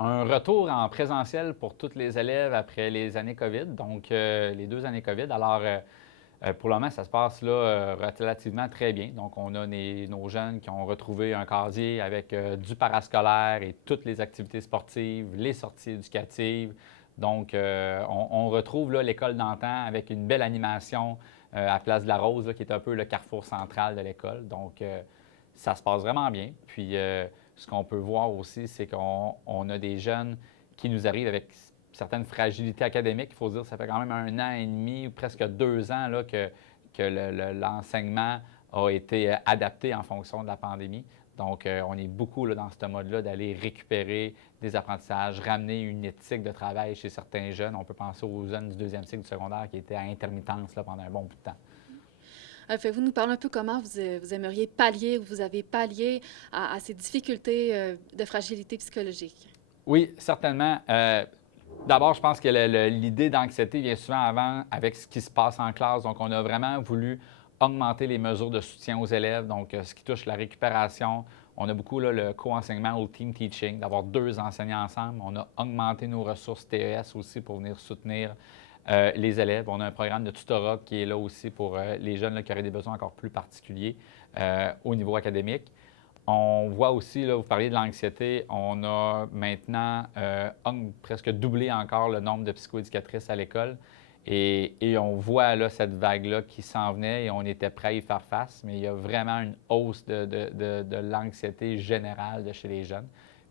Un retour en présentiel pour tous les élèves après les années COVID, donc les 2 années COVID. Alors, pour le moment, ça se passe là relativement très bien. Donc, on a nos jeunes qui ont retrouvé un casier avec du parascolaire et toutes les activités sportives, les sorties éducatives. Donc, on retrouve là l'école d'antan avec une belle animation à Place de la Rose, là, qui est un peu le carrefour central de l'école. Donc, ça se passe vraiment bien. Puis, ce qu'on peut voir aussi, c'est qu'on a des jeunes qui nous arrivent avec certaines fragilités académiques. Il faut dire que ça fait quand même 1 an et demi, ou presque 2 ans là, que l'enseignement a été adapté en fonction de la pandémie. Donc, on est beaucoup là, dans ce mode-là d'aller récupérer des apprentissages, ramener une éthique de travail chez certains jeunes. On peut penser aux jeunes du deuxième cycle du secondaire qui étaient à intermittence là, pendant un bon bout de temps. Faites-vous nous parler un peu comment vous aimeriez pallier ou vous avez pallié à ces difficultés de fragilité psychologique? Oui, certainement. D'abord, je pense que l'idée d'anxiété vient souvent avant avec ce qui se passe en classe. Donc, on a vraiment voulu augmenter les mesures de soutien aux élèves, donc ce qui touche la récupération. On a beaucoup là, le co-enseignement ou team teaching, d'avoir 2 enseignants ensemble. On a augmenté nos ressources TES aussi pour venir soutenir les élèves. On a un programme de tutorat qui est là aussi pour les jeunes là, qui auraient des besoins encore plus particuliers au niveau académique. On voit aussi, là, vous parliez de l'anxiété, on a maintenant presque doublé encore le nombre de psychoéducatrices à l'école. Et on voit là, cette vague-là qui s'en venait et on était prêt à y faire face, mais il y a vraiment une hausse de l'anxiété générale de chez les jeunes.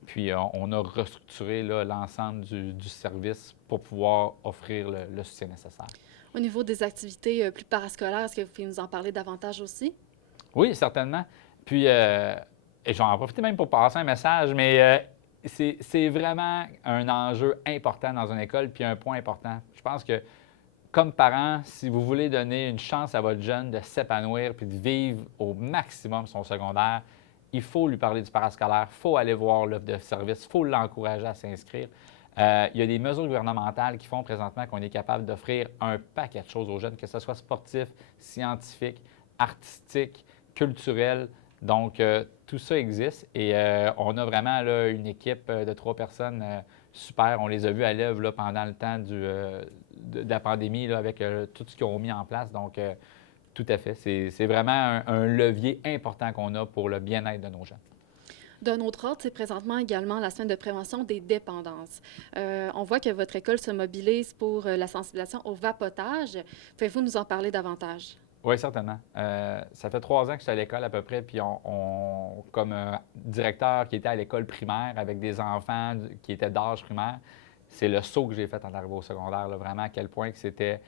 Puis on a restructuré là, l'ensemble du service pour pouvoir offrir le soutien nécessaire. Au niveau des activités plus parascolaires, est-ce que vous pouvez nous en parler davantage aussi? Oui, certainement. Puis, et je vais en profiter même pour passer un message, mais c'est vraiment un enjeu important dans une école, puis un point important. Je pense que, comme parent, si vous voulez donner une chance à votre jeune de s'épanouir puis de vivre au maximum son secondaire, il faut lui parler du parascolaire, il faut aller voir l'offre de service, il faut l'encourager à s'inscrire. Il y a des mesures gouvernementales qui font présentement qu'on est capable d'offrir un paquet de choses aux jeunes, que ce soit sportif, scientifique, artistique, culturel. Donc, tout ça existe et on a vraiment là, une équipe de 3 personnes super. On les a vus à l'œuvre là, pendant le temps de la pandémie là, avec tout ce qu'ils ont mis en place. Donc, tout à fait. C'est vraiment un levier important qu'on a pour le bien-être de nos jeunes. D'un autre ordre, c'est présentement également la semaine de prévention des dépendances. On voit que votre école se mobilise pour la sensibilisation au vapotage. Pouvez-vous nous en parler davantage? Oui, certainement. Ça fait 3 ans que je suis à l'école à peu près, puis comme directeur qui était à l'école primaire avec des enfants qui étaient d'âge primaire, c'est le saut que j'ai fait en arrivant au secondaire, là, vraiment à quel point que c'était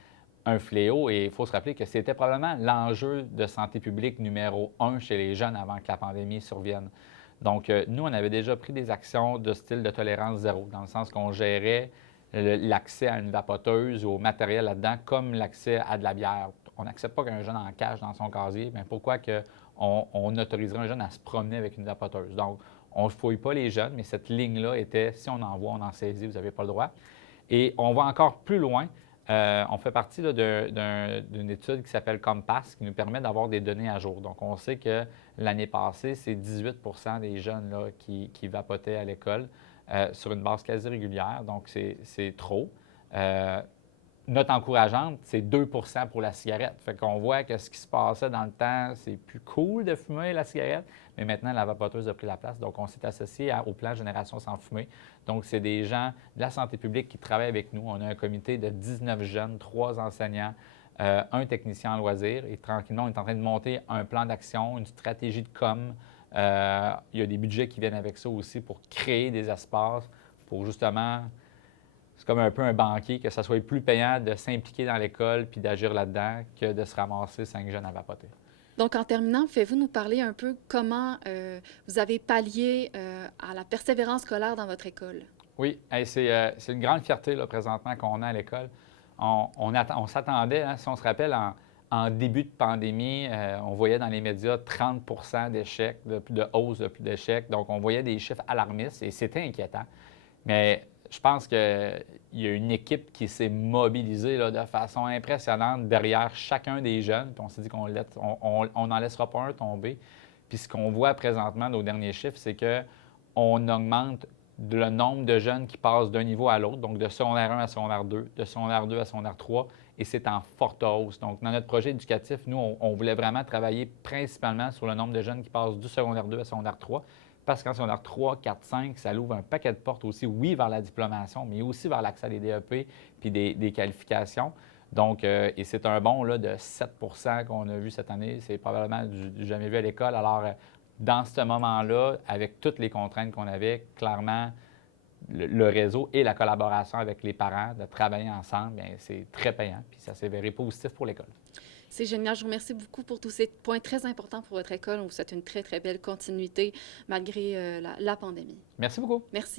un fléau. Et il faut se rappeler que c'était probablement l'enjeu de santé publique numéro 1 chez les jeunes avant que la pandémie survienne. Donc, nous, on avait déjà pris des actions de style de tolérance zéro, dans le sens qu'on gérait l'accès à une vapoteuse ou au matériel là-dedans comme l'accès à de la bière. On n'accepte pas qu'un jeune en cache dans son casier, mais pourquoi on autoriserait un jeune à se promener avec une vapoteuse? Donc, on ne fouille pas les jeunes, mais cette ligne-là était, si on en voit, on en saisit, vous n'avez pas le droit. Et on va encore plus loin. On fait partie là, d'une étude qui s'appelle Compass, qui nous permet d'avoir des données à jour. Donc, on sait que l'année passée, c'est 18 des jeunes là, qui vapotaient à l'école sur une base quasi régulière. Donc, c'est trop. Note encourageante, c'est 2 pour la cigarette. Fait qu'on voit que ce qui se passait dans le temps, c'est plus cool de fumer la cigarette, mais maintenant, la vapoteuse a pris la place. Donc, on s'est associé au plan Génération sans fumée. Donc, c'est des gens de la santé publique qui travaillent avec nous. On a un comité de 19 jeunes, 3 enseignants, un technicien en loisirs. Et tranquillement, on est en train de monter un plan d'action, une stratégie de com. Il y a des budgets qui viennent avec ça aussi pour créer des espaces pour justement. C'est comme un peu un banquier, que ça soit plus payant de s'impliquer dans l'école puis d'agir là-dedans que de se ramasser 5 jeunes à vapoter. Donc, en terminant, pouvez-vous nous parler un peu comment vous avez pallié à la persévérance scolaire dans votre école? Oui, hey, c'est une grande fierté là, présentement qu'on a à l'école. On s'attendait, hein, si on se rappelle, en début de pandémie, on voyait dans les médias 30 d'échecs, de hausse d'échecs. Donc, on voyait des chiffres alarmistes et c'était inquiétant. Mais je pense qu'il y a une équipe qui s'est mobilisée là, de façon impressionnante derrière chacun des jeunes. Puis on s'est dit qu'on n'en laissera pas un tomber. Puis ce qu'on voit présentement, nos derniers chiffres, c'est qu'on augmente le nombre de jeunes qui passent d'un niveau à l'autre, donc de secondaire 1 à secondaire 2, de secondaire 2 à secondaire 3, et c'est en forte hausse. Donc, dans notre projet éducatif, nous, on voulait vraiment travailler principalement sur le nombre de jeunes qui passent du secondaire 2 à secondaire 3, parce qu'en secondaire 3, 4, 5, ça ouvre un paquet de portes aussi, oui, vers la diplomation, mais aussi vers l'accès à des DEP puis des qualifications. Donc, et c'est un bond là, de 7 qu'on a vu cette année. C'est probablement du jamais vu à l'école. Alors, dans ce moment-là, avec toutes les contraintes qu'on avait, clairement, le réseau et la collaboration avec les parents, de travailler ensemble, bien, c'est très payant. Puis ça s'est avéré positif pour l'école. C'est génial. Je vous remercie beaucoup pour tous ces points très importants pour votre école. On vous souhaite une très, très belle continuité malgré la pandémie. Merci beaucoup. Merci.